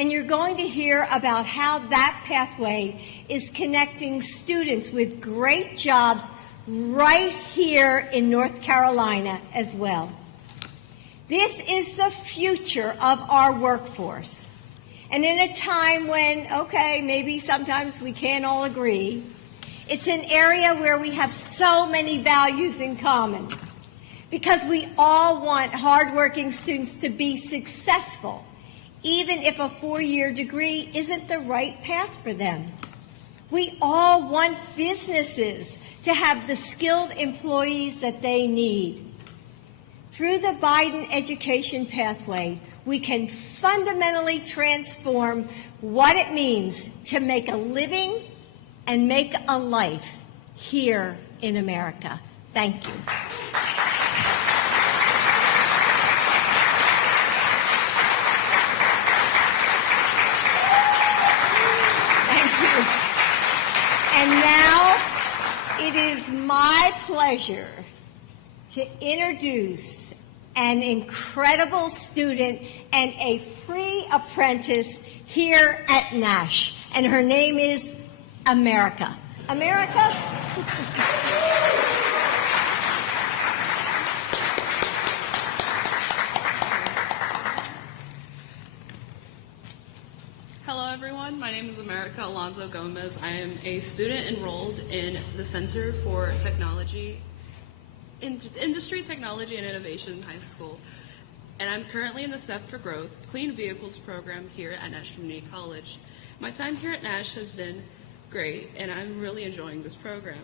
and you're going to hear about how that pathway is connecting students with great jobs right here in North Carolina as well. This is the future of our workforce. And in a time when, okay, maybe sometimes we can't all agree, it's an area where we have so many values in common, because we all want hardworking students to be successful, even if a four-year degree isn't the right path for them. We all want businesses to have the skilled employees that they need. Through the Biden education pathway, we can fundamentally transform what it means to make a living and make a life here in America. Thank you. And now it is my pleasure to introduce an incredible student and a pre-apprentice here at Nash. And her name is America. America? Hello everyone, my name is America Alonzo Gomez. I am a student enrolled in the Center for Technology, Industry, Technology, and Innovation High School. And I'm currently in the Step for Growth Clean Vehicles program here at Nash Community College. My time here at Nash has been great, and I'm really enjoying this program.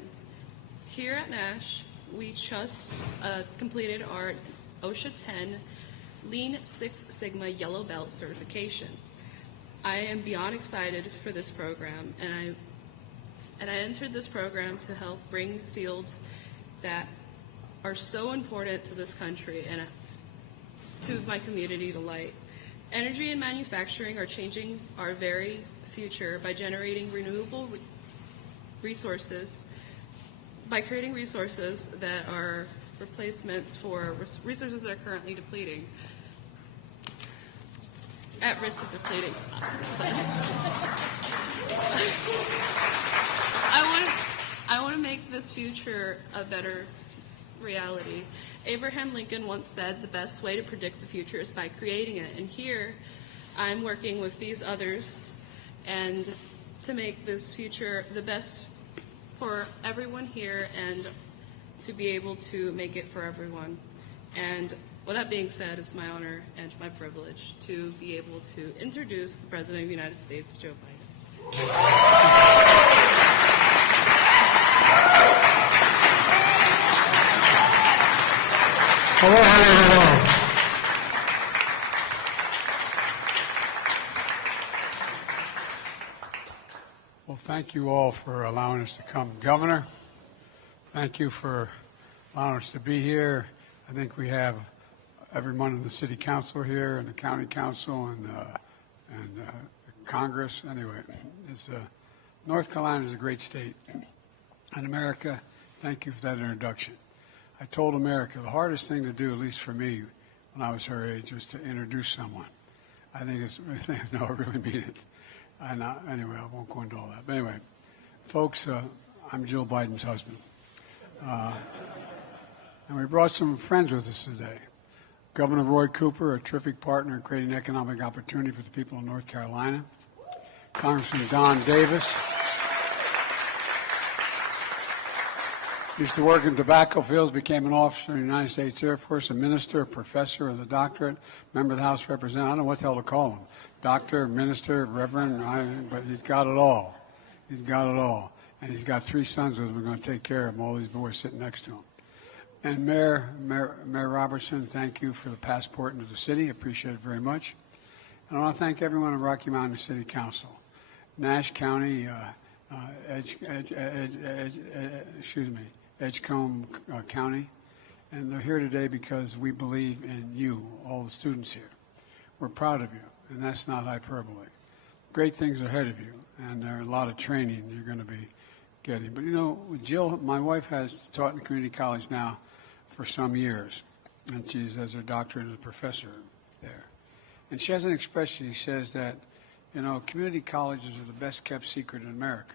Here at Nash, we just completed our OSHA 10 Lean Six Sigma Yellow Belt certification. I am beyond excited for this program, and I entered this program to help bring fields that are so important to this country and to my community to light. Energy and manufacturing are changing our very future by generating renewable resources, by creating resources that are replacements for resources that are currently depleting. At risk of depleting. I want to make this future a better reality. Abraham Lincoln once said the best way to predict the future is by creating it. And here, I'm working with these others and to make this future the best for everyone here and to be able to make it for everyone. And with that being said, it's my honor and my privilege to be able to introduce the President of the United States, Joe Biden. Hello. Well, thank you all for allowing us to come. Governor, thank you for allowing us to be here. I think we have everyone in the city council here and the county council and Congress. Anyway, North Carolina is a great state. And America, thank you for that introduction. I told America the hardest thing to do, at least for me, when I was her age, was to introduce someone. I think it's, no, I really mean it. Anyway, I won't go into all that. But anyway, folks, I'm Jill Biden's husband. And we brought some friends with us today. Governor Roy Cooper, a terrific partner in creating economic opportunity for the people of North Carolina. Congressman Don Davis. Used to work in tobacco fields, became an officer in the United States Air Force, a minister, a professor with a doctorate, member of the House of Representatives. I don't know what the hell to call him. Doctor, minister, reverend, but he's got it all. He's got it all. And he's got 3 sons with him. We're going to take care of him, all these boys sitting next to him. And Mayor Robertson, thank you for the passport into the city. Appreciate it very much. And I want to thank everyone in Rocky Mountain City Council, Nash County, Edgecombe County, and they're here today because we believe in you, all the students here. We're proud of you, and that's not hyperbole. Great things are ahead of you, and there are a lot of training you're going to be getting. But you know, Jill, my wife, has taught in community college now for some years, and she has her doctorate as a professor there. And she has an expression. She says that you know, community colleges are the best kept secret in America.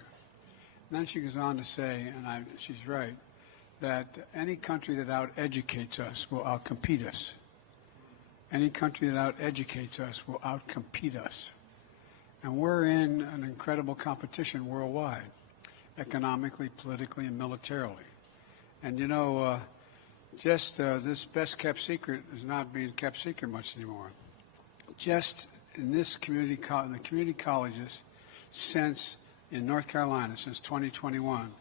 And then she goes on to say, and she's right, that any country that out-educates us will out-compete us. Any country that out-educates us will out-compete us. And we're in an incredible competition worldwide, economically, politically, and militarily. And, you know, this best-kept secret is not being kept secret much anymore. Just in this community, in the community colleges, in North Carolina, since 2021,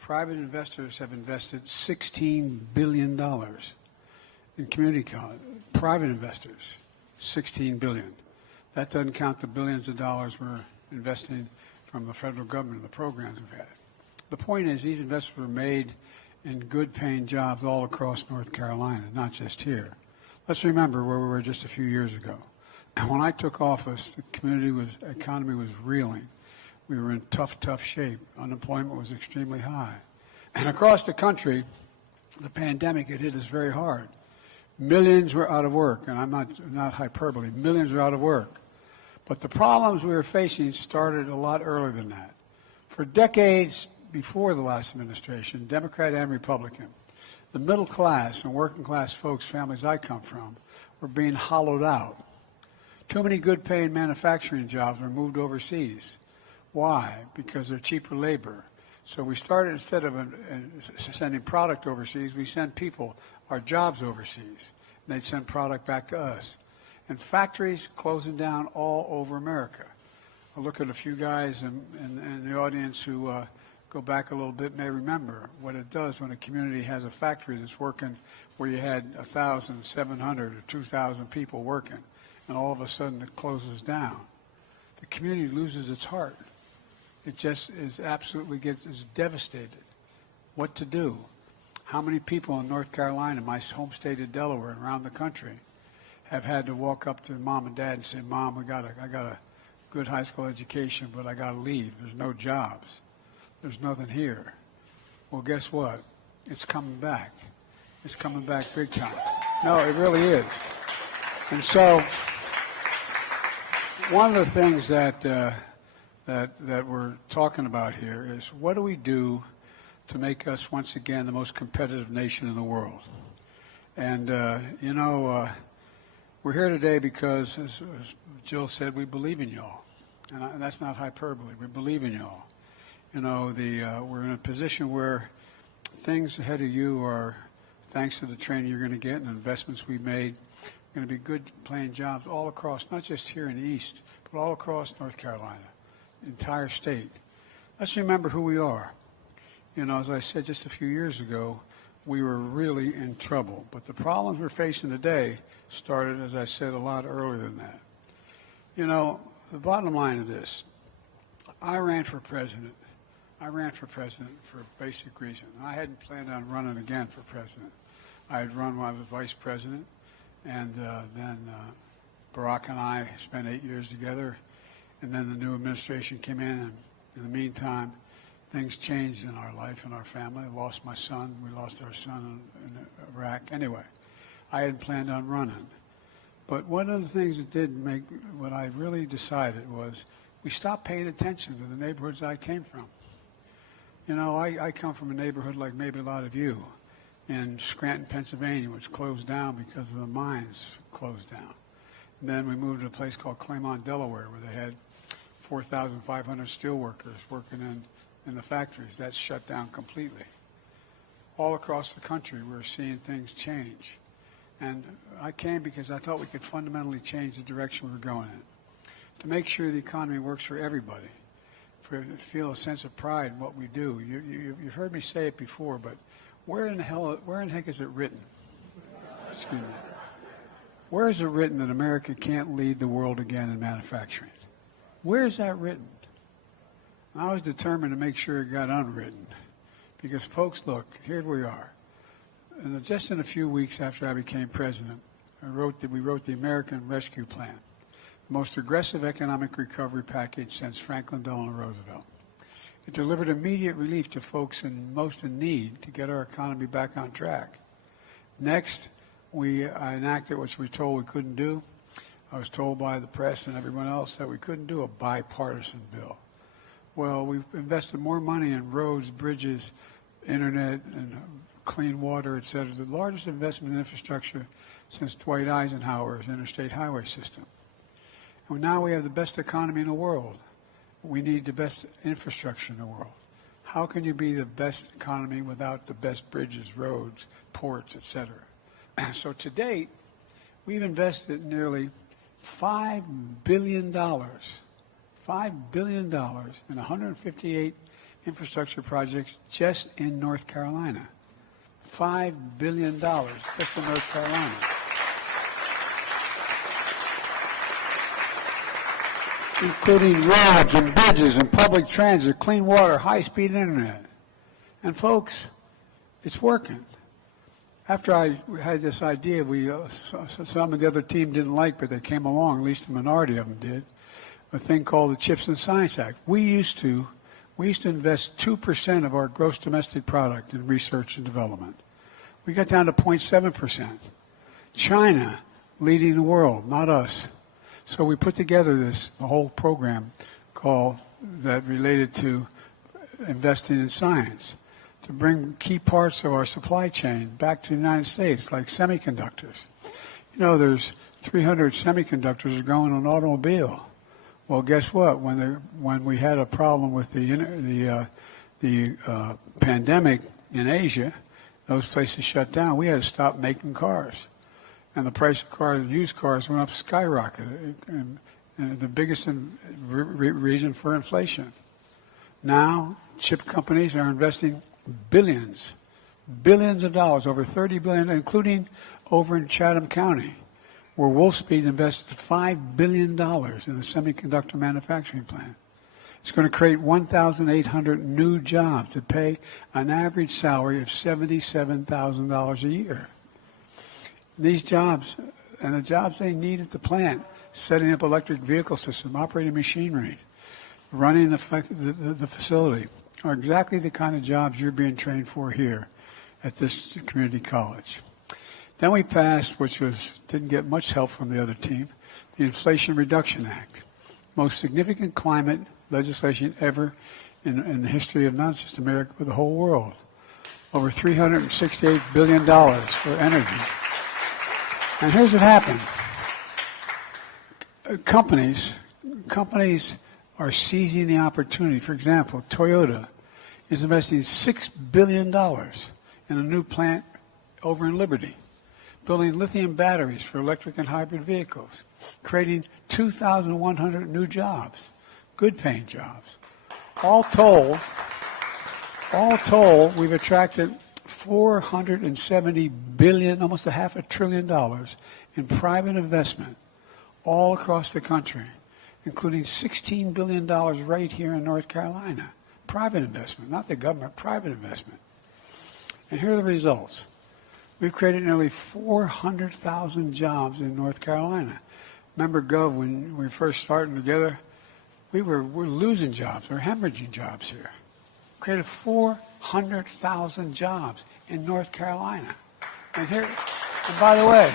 private investors have invested $16 billion in community college. Private investors, $16 billion. That doesn't count the billions of dollars we're investing from the federal government and the programs we've had. The point is, these investments were made in good-paying jobs all across North Carolina, not just here. Let's remember where we were just a few years ago. And when I took office, the economy was reeling. We were in tough shape. Unemployment was extremely high. And across the country, the pandemic had hit us very hard. Millions were out of work, and I'm not hyperbole. Millions were out of work. But the problems we were facing started a lot earlier than that. For decades before the last administration, Democrat and Republican, the middle class and working class folks, families I come from, were being hollowed out. Too many good-paying manufacturing jobs were moved overseas. Why? Because they're cheaper labor. So we started, instead of sending product overseas, we sent people, our jobs overseas. And they'd send product back to us. And factories closing down all over America. I look at a few guys in the audience who go back a little bit may remember what it does when a community has a factory that's working where you had 1,000, 700, or 2,000 people working, and all of a sudden it closes down. The community loses its heart. It just is devastated. What to do? How many people in North Carolina, my home state of Delaware, and around the country, have had to walk up to mom and dad and say, "Mom, I got a good high school education, but I got to leave. There's no jobs. There's nothing here." Well, guess what? It's coming back. It's coming back big time. No, it really is. And so, one of the things that we're talking about here is, what do we do to make us once again the most competitive nation in the world? And we're here today because, as Jill said, we believe in y'all, and that's not hyperbole. We believe in y'all. You know, we're in a position where things ahead of you are, thanks to the training you're going to get and investments we've made, going to be good paying jobs all across, not just here in the East, but all across North Carolina, the entire state. Let's remember who we are. You know, as I said just a few years ago, we were really in trouble. But the problems we're facing today started, as I said, a lot earlier than that. You know, the bottom line of this, I ran for president for a basic reason. I hadn't planned on running again for president. I had run when I was vice president, and then Barack and I spent 8 years together, and then the new administration came in, and in the meantime, things changed in our life and our family. I lost my son. We lost our son in Iraq. Anyway, I hadn't planned on running. But one of the things that did make what I really decided was we stopped paying attention to the neighborhoods I came from. You know, I come from a neighborhood like maybe a lot of you in Scranton, Pennsylvania, which closed down because of the mines closed down. And then we moved to a place called Claymont, Delaware, where they had 4,500 steel workers working in the factories. That's shut down completely. All across the country, we're seeing things change. And I came because I thought we could fundamentally change the direction we were going in, to make sure the economy works for everybody, to feel a sense of pride in what we do. You've heard me say it before, but where in the heck is it written? Excuse me. Where is it written that America can't lead the world again in manufacturing? Where is that written? I was determined to make sure it got unwritten. Because, folks, look, here we are. And just in a few weeks after I became president, we wrote the American Rescue Plan, the most aggressive economic recovery package since Franklin Delano Roosevelt. It delivered immediate relief to folks most in need to get our economy back on track. Next, I enacted what we were told we couldn't do, I was told by the press and everyone else that we couldn't do a bipartisan bill. Well, we've invested more money in roads, bridges, internet, and clean water, et cetera. The largest investment in infrastructure since Dwight Eisenhower's interstate highway system. And now we have the best economy in the world. We need the best infrastructure in the world. How can you be the best economy without the best bridges, roads, ports, et cetera? So to date, we've invested nearly $5 billion in 158 infrastructure projects just in North Carolina. $5 billion just in North Carolina. Including roads and bridges and public transit, clean water, high-speed internet. And folks, it's working. After I had this idea, some of the other team didn't like, but they came along, at least a minority of them did, a thing called the Chips and Science Act. We used to invest 2% of our gross domestic product in research and development. We got down to 0.7%. China leading the world, not us. So we put together a whole program that related to investing in science to bring key parts of our supply chain back to the United States, like semiconductors. You know, there's 300 semiconductors that go in an automobile. Well, guess what? When we had a problem with the pandemic in Asia, those places shut down. We had to stop making cars, and the price of cars, used cars, went up skyrocketed, and the biggest reason for inflation. Now, chip companies are investing billions of dollars, over $30 billion, including over in Chatham County, where Wolfspeed invested $5 billion in a semiconductor manufacturing plant. It's going to create 1,800 new jobs that pay an average salary of $77,000 a year. These jobs, and the jobs they need at the plant, setting up electric vehicle system, operating machinery, running the facility, are exactly the kind of jobs you're being trained for here at this community college. Then we passed, which didn't get much help from the other team, the Inflation Reduction Act, most significant climate legislation ever in the history of not just America, but the whole world. Over $368 billion for energy. And here's what happened. Companies are seizing the opportunity. For example, Toyota is investing $6 billion in a new plant over in Liberty, building lithium batteries for electric and hybrid vehicles, creating 2,100 new jobs, good-paying jobs. All told, we've attracted $470 billion, almost a half $1 trillion in private investment all across the country, including $16 billion right here in North Carolina. Private investment, not the government, private investment. And here are the results. We've created nearly 400,000 jobs in North Carolina. Remember, Gov, when we first started together, we're losing jobs. We're hemorrhaging jobs here. Created 400,000 jobs in North Carolina. And by the way,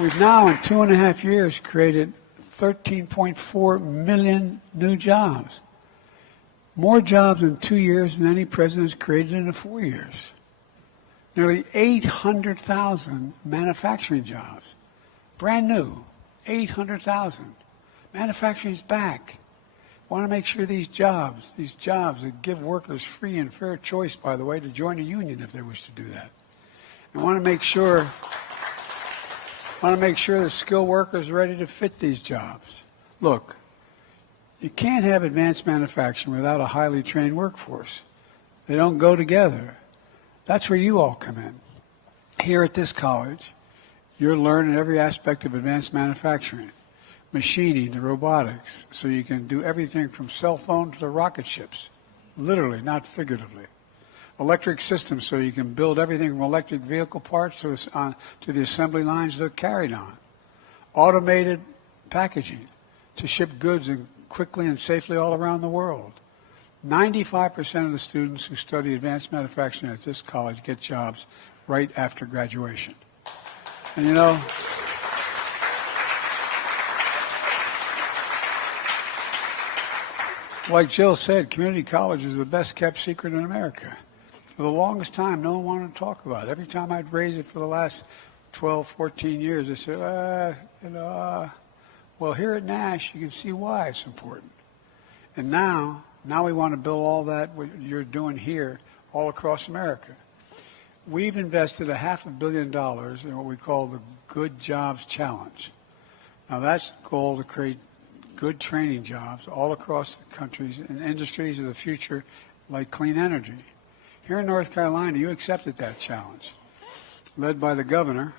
we've now in 2.5 years created 13.4 million new jobs. More jobs in 2 years than any president has created in 4 years. Nearly 800,000 manufacturing jobs. Brand new, 800,000. Manufacturing's back. Want to make sure these jobs that give workers free and fair choice, by the way, to join a union if they wish to do that. And want to make sure the skilled workers are ready to fit these jobs. Look, you can't have advanced manufacturing without a highly trained workforce. They don't go together. That's where you all come in. Here at this college, you're learning every aspect of advanced manufacturing, machining to robotics, so you can do everything from cell phones to rocket ships, literally, not figuratively. Electric systems, so you can build everything from electric vehicle parts to the assembly lines that are carried on. Automated packaging to ship goods quickly and safely all around the world. 95% of the students who study advanced manufacturing at this college get jobs right after graduation. And you know, like Jill said, community college is the best kept secret in America. For the longest time, no one wanted to talk about it. Every time I'd raise it for the last 12, 14 years, they said, well, here at Nash, you can see why it's important. And now we want to build all that what you're doing here all across America. We've invested $500 million in what we call the Good Jobs Challenge. Now, that's the goal to create good training jobs all across the countries in industries of the future like clean energy. Here in North Carolina, you accepted that challenge, led by the governor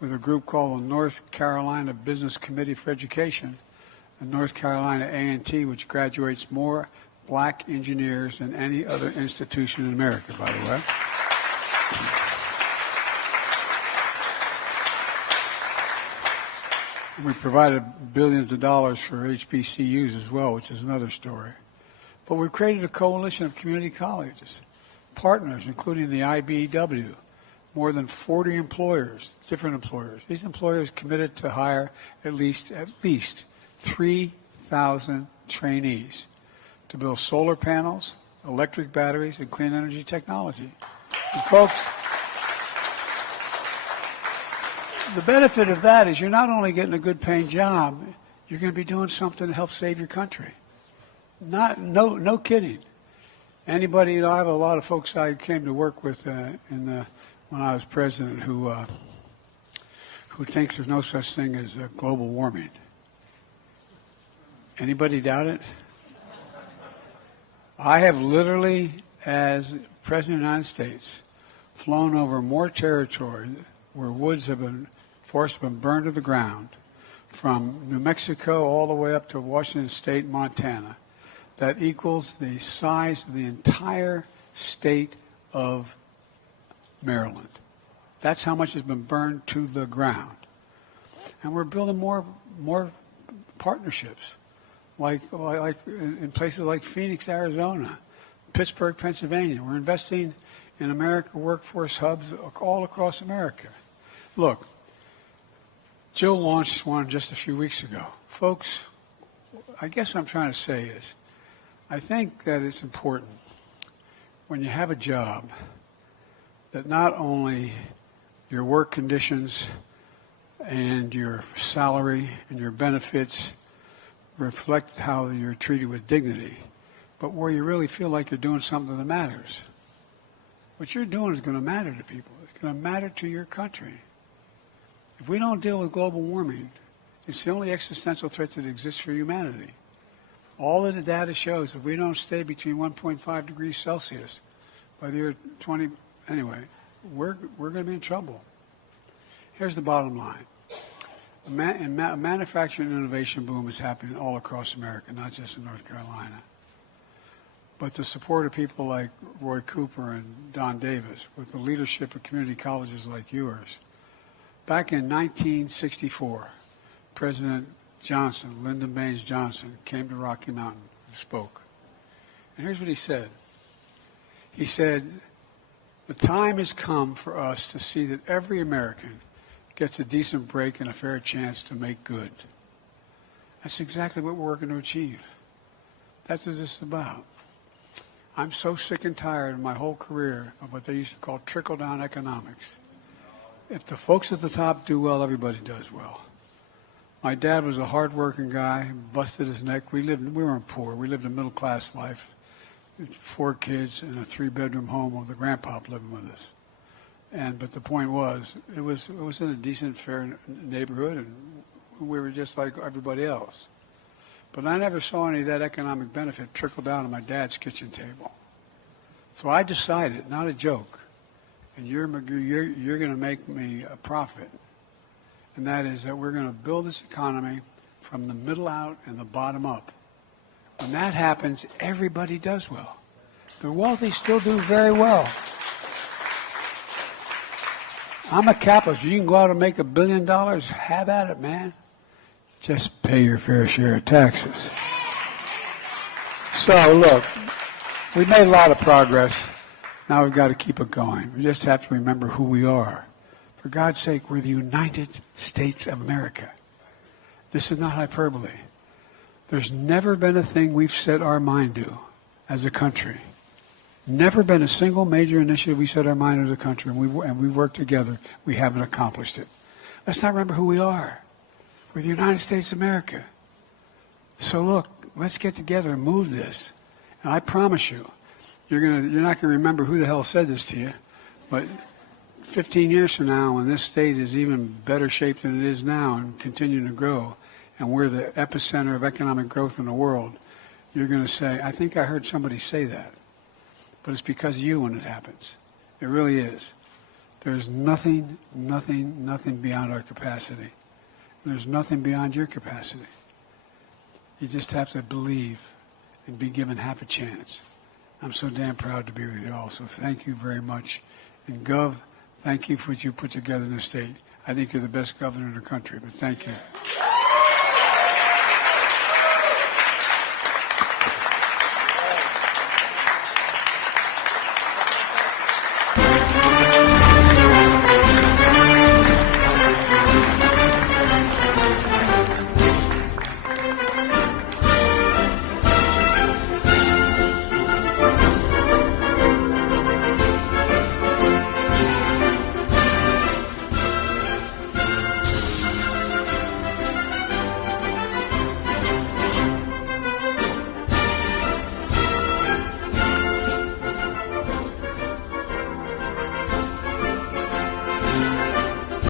with a group called the North Carolina Business Committee for Education, and North Carolina A&T, which graduates more black engineers than any other institution in America, by the way. We provided billions of dollars for HBCUs as well, which is another story. But we've created a coalition of community colleges, partners, including the IBEW, more than 40 employers, different employers. These employers committed to hire at least 3,000 trainees to build solar panels, electric batteries, and clean energy technology. And folks, the benefit of that is you're not only getting a good paying job, you're going to be doing something to help save your country. No kidding. Anybody, I have a lot of folks I came to work with when I was president who thinks there's no such thing as global warming. Anybody doubt it? I have literally, as President of the United States, flown over more territory where forests have been burned to the ground, from New Mexico all the way up to Washington State, Montana, that equals the size of the entire state of Maryland. That's how much has been burned to the ground. And we're building more partnerships, like in places like Phoenix, Arizona, Pittsburgh, Pennsylvania. We're investing in America workforce hubs all across America. Look, Jill launched one just a few weeks ago. Folks, I guess what I'm trying to say is, I think that it's important when you have a job that not only your work conditions and your salary and your benefits reflect how you're treated with dignity, but where you really feel like you're doing something that matters. What you're doing is going to matter to people. It's going to matter to your country. If we don't deal with global warming, it's the only existential threat that exists for humanity. All of the data shows if we don't stay between 1.5 degrees Celsius by the year 20, anyway, we're going to be in trouble. Here's the bottom line. A manufacturing and innovation boom is happening all across America, not just in North Carolina. But the support of people like Roy Cooper and Don Davis, with the leadership of community colleges like yours. Back in 1964, President Johnson, Lyndon Baines Johnson, came to Rocky Mountain and spoke. And here's what he said. He said, the time has come for us to see that every American gets a decent break and a fair chance to make good. That's exactly what we're working to achieve. That's what this is about. I'm so sick and tired in my whole career of what they used to call trickle-down economics. If the folks at the top do well, everybody does well. My dad was a hard-working guy, busted his neck. We weren't poor. We lived a middle-class life. 4 kids in a 3-bedroom home with a grandpa living with us. But the point was, it was in a decent, fair neighborhood, and we were just like everybody else. But I never saw any of that economic benefit trickle down to my dad's kitchen table. So I decided, not a joke, and you're going to make me a profit, and that is that we're going to build this economy from the middle out and the bottom up. When that happens, everybody does well. The wealthy still do very well. I'm a capitalist. You can go out and make $1 billion. Have at it, man. Just pay your fair share of taxes. So, look, we've made a lot of progress. Now we've got to keep it going. We just have to remember who we are. For God's sake, we're the United States of America. This is not hyperbole. There's never been a thing we've set our mind to as a country. Never been a single major initiative we set our mind as a country, and we worked together. We haven't accomplished it. Let's not remember who we are. We're the United States of America. So look, let's get together and move this. And I promise you, you're not going to remember who the hell said this to you, but 15 years from now, when this state is even better shape than it is now and continuing to grow, and we're the epicenter of economic growth in the world, you're going to say, I think I heard somebody say that. But it's because of you when it happens. It really is. There's nothing beyond our capacity. There's nothing beyond your capacity. You just have to believe and be given half a chance. I'm so damn proud to be with you all, so thank you very much. And Gov, thank you for what you put together in the state. I think you're the best governor in the country, but thank you.